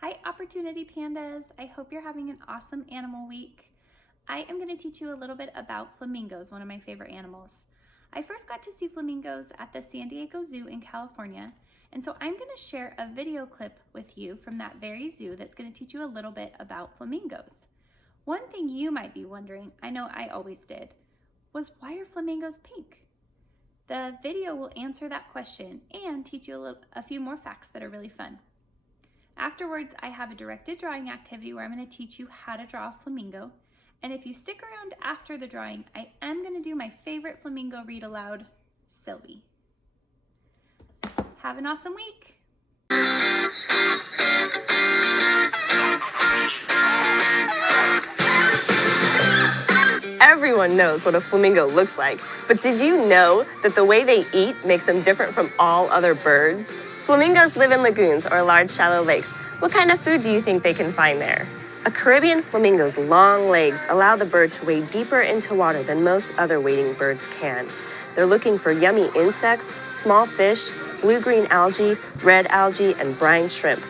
Hi Opportunity Pandas! I hope you're having an awesome animal week. I am going to teach you a little bit about flamingos, one of my favorite animals. I first got to see flamingos at the San Diego Zoo in California, and so I'm going to share a video clip with you from that very zoo that's going to teach you a little bit about flamingos. One thing you might be wondering, I know I always did, was why are flamingos pink? The video will answer that question and teach you a few more facts that are really fun. Afterwards, I have a directed drawing activity where I'm going to teach you how to draw a flamingo. And if you stick around after the drawing, I am going to do my favorite flamingo read aloud, Sylvie. Have an awesome week! Everyone knows what a flamingo looks like, but did you know that the way they eat makes them different from all other birds? Flamingos live in lagoons or large shallow lakes. What kind of food do you think they can find there? A Caribbean flamingo's long legs allow the bird to wade deeper into water than most other wading birds can. They're looking for yummy insects, small fish, blue-green algae, red algae, and brine shrimp.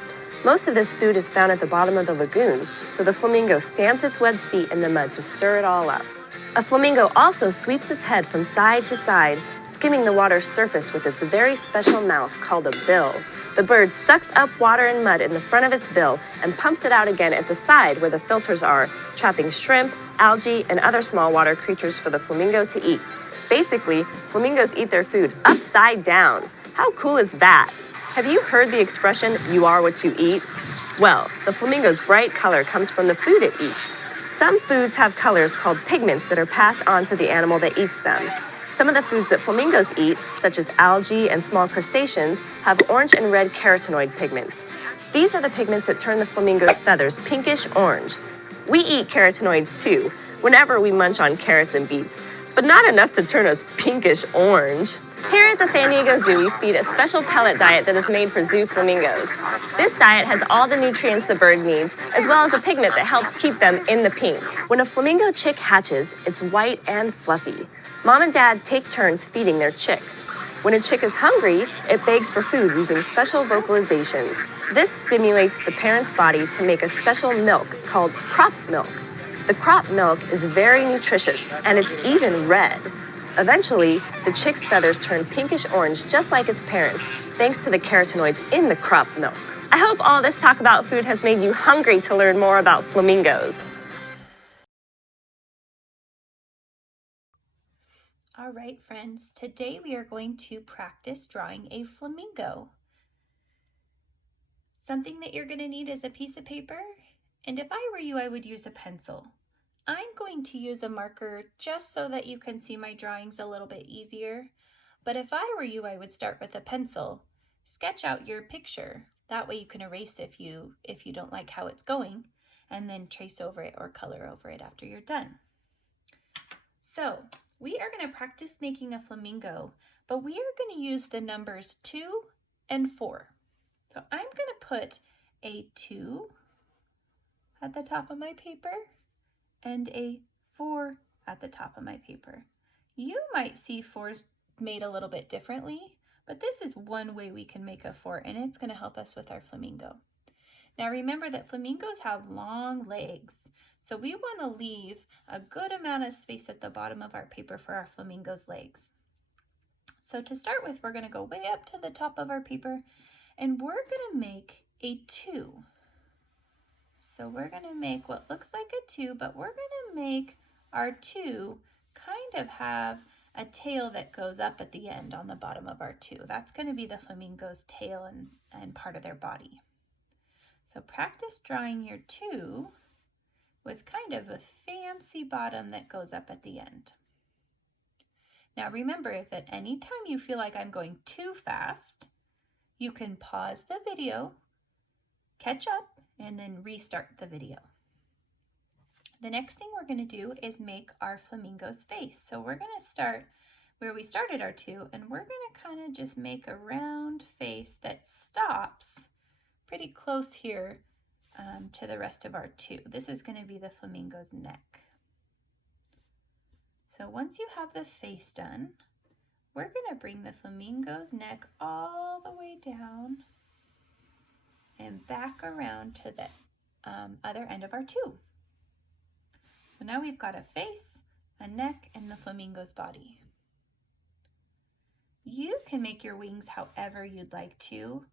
Most of this food is found at the bottom of the lagoon, so the flamingo stamps its webbed feet in the mud to stir it all up. A flamingo also sweeps its head from side to side, skimming the water's surface with its very special mouth called a bill. The bird sucks up water and mud in the front of its bill and pumps it out again at the side where the filters are, trapping shrimp, algae, and other small water creatures for the flamingo to eat. Basically, flamingos eat their food upside down. How cool is that? Have you heard the expression, "you are what you eat"? Well, the flamingo's bright color comes from the food it eats. Some foods have colors called pigments that are passed on to the animal that eats them. Some of the foods that flamingos eat, such as algae and small crustaceans, have orange and red carotenoid pigments. These are the pigments that turn the flamingo's feathers pinkish orange. We eat carotenoids too, whenever we munch on carrots and beets, but not enough to turn us pinkish orange. Here at the San Diego Zoo, we feed a special pellet diet that is made for zoo flamingos. This diet has all the nutrients the bird needs, as well as a pigment that helps keep them in the pink. When a flamingo chick hatches, it's white and fluffy. Mom and Dad take turns feeding their chick. When a chick is hungry, it begs for food using special vocalizations. This stimulates the parent's body to make a special milk called crop milk. The crop milk is very nutritious, and it's even red. Eventually, the chick's feathers turn pinkish orange just like its parents, thanks to the carotenoids in the crop milk. I hope all this talk about food has made you hungry to learn more about flamingos. All right, friends, today we are going to practice drawing a flamingo. Something that you're going to need is a piece of paper, and if I were you, I would use a pencil. I'm going to use a marker just so that you can see my drawings a little bit easier, but if I were you, I would start with a pencil. Sketch out your picture. That way you can erase if you don't like how it's going, and then trace over it or color over it after you're done. So we are going to practice making a flamingo, but we are going to use the numbers 2 and 4. So I'm going to put a 2 at the top of my paper and a 4 at the top of my paper. You might see 4s made a little bit differently, but this is one way we can make a 4, and it's going to help us with our flamingo. Now remember that flamingos have long legs, so we want to leave a good amount of space at the bottom of our paper for our flamingo's legs. So to start with, we're going to go way up to the top of our paper, and we're going to make a 2. So we're going to make what looks like a 2, but we're going to make our 2 kind of have a tail that goes up at the end on the bottom of our 2. That's going to be the flamingo's tail and part of their body. So practice drawing your 2 with kind of a fancy bottom that goes up at the end. Now remember, if at any time you feel like I'm going too fast, you can pause the video, catch up, and then restart the video. The next thing we're going to do is make our flamingo's face. So we're going to start where we started our 2, and we're going to kind of just make a round face that stops pretty close here to the rest of our 2. This is going to be the flamingo's neck. So once you have the face done, we're going to bring the flamingo's neck all the way down and back around to the other end of our tube. So now we've got a face, a neck, and the flamingo's body. You can make your wings however you'd like to,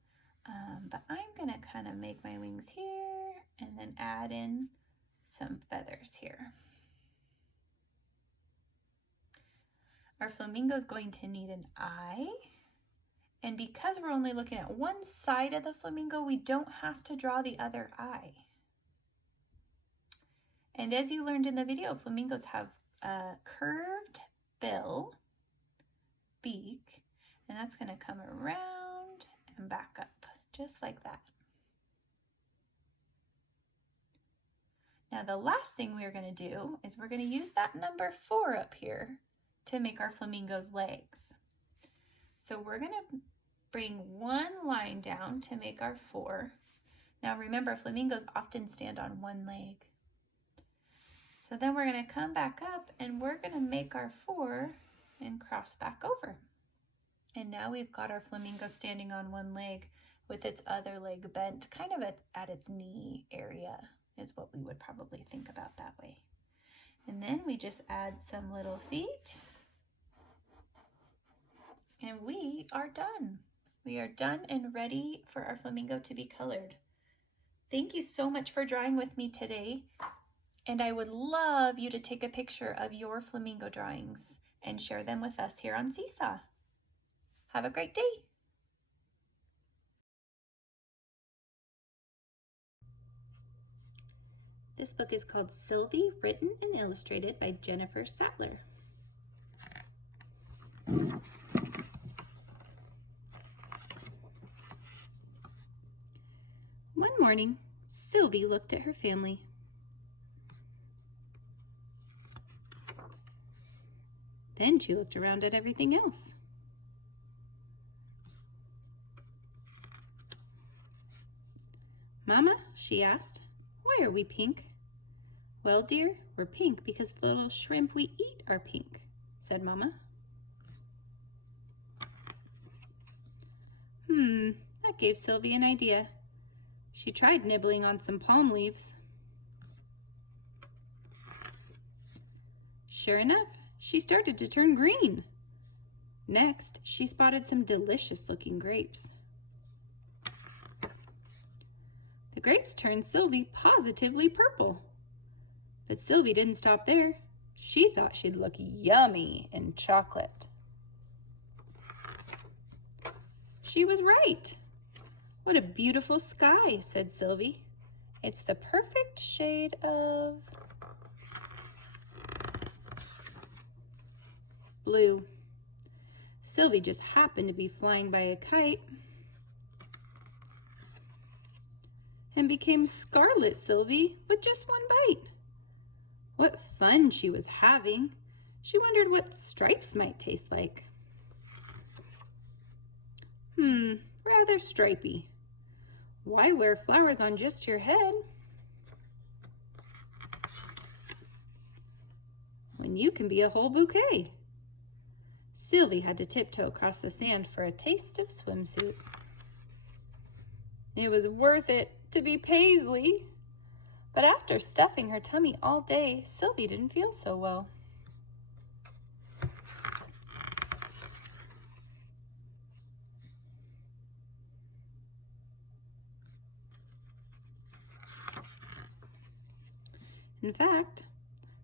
but I'm gonna kind of make my wings here and then add in some feathers here. Our flamingo is going to need an eye, and because we're only looking at one side of the flamingo, we don't have to draw the other eye. And as you learned in the video, flamingos have a curved bill, beak, and that's going to come around and back up, just like that. Now the last thing we're going to do is we're going to use that number 4 up here to make our flamingo's legs. So we're going to bring one line down to make our 4. Now remember, flamingos often stand on one leg. So then we're going to come back up and we're going to make our 4 and cross back over. And now we've got our flamingo standing on one leg with its other leg bent, kind of at its knee area is what we would probably think about that way. And then we just add some little feet. And we are done. We are done and ready for our flamingo to be colored. Thank you so much for drawing with me today. And I would love you to take a picture of your flamingo drawings and share them with us here on Seesaw. Have a great day. This book is called Sylvie, written and illustrated by Jennifer Sattler. One morning, Sylvie looked at her family. Then she looked around at everything else. "Mama," she asked, "why are we pink?" "Well, dear, we're pink because the little shrimp we eat are pink," said Mama. That gave Sylvie an idea. She tried nibbling on some palm leaves. Sure enough, she started to turn green. Next, she spotted some delicious-looking grapes. The grapes turned Sylvie positively purple. But Sylvie didn't stop there. She thought she'd look yummy in chocolate. She was right. "What a beautiful sky," said Sylvie. "It's the perfect shade of blue." Sylvie just happened to be flying by a kite and became Scarlet Sylvie with just one bite. What fun she was having! She wondered what stripes might taste like. Rather stripy. Why wear flowers on just your head when you can be a whole bouquet? Sylvie had to tiptoe across the sand for a taste of swimsuit. It was worth it to be Paisley. But after stuffing her tummy all day, Sylvie didn't feel so well. In fact,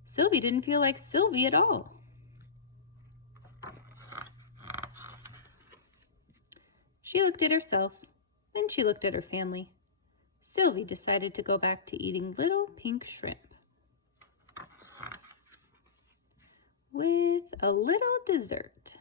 Sylvie didn't feel like Sylvie at all. She looked at herself, then she looked at her family. Sylvie decided to go back to eating little pink shrimp with a little dessert.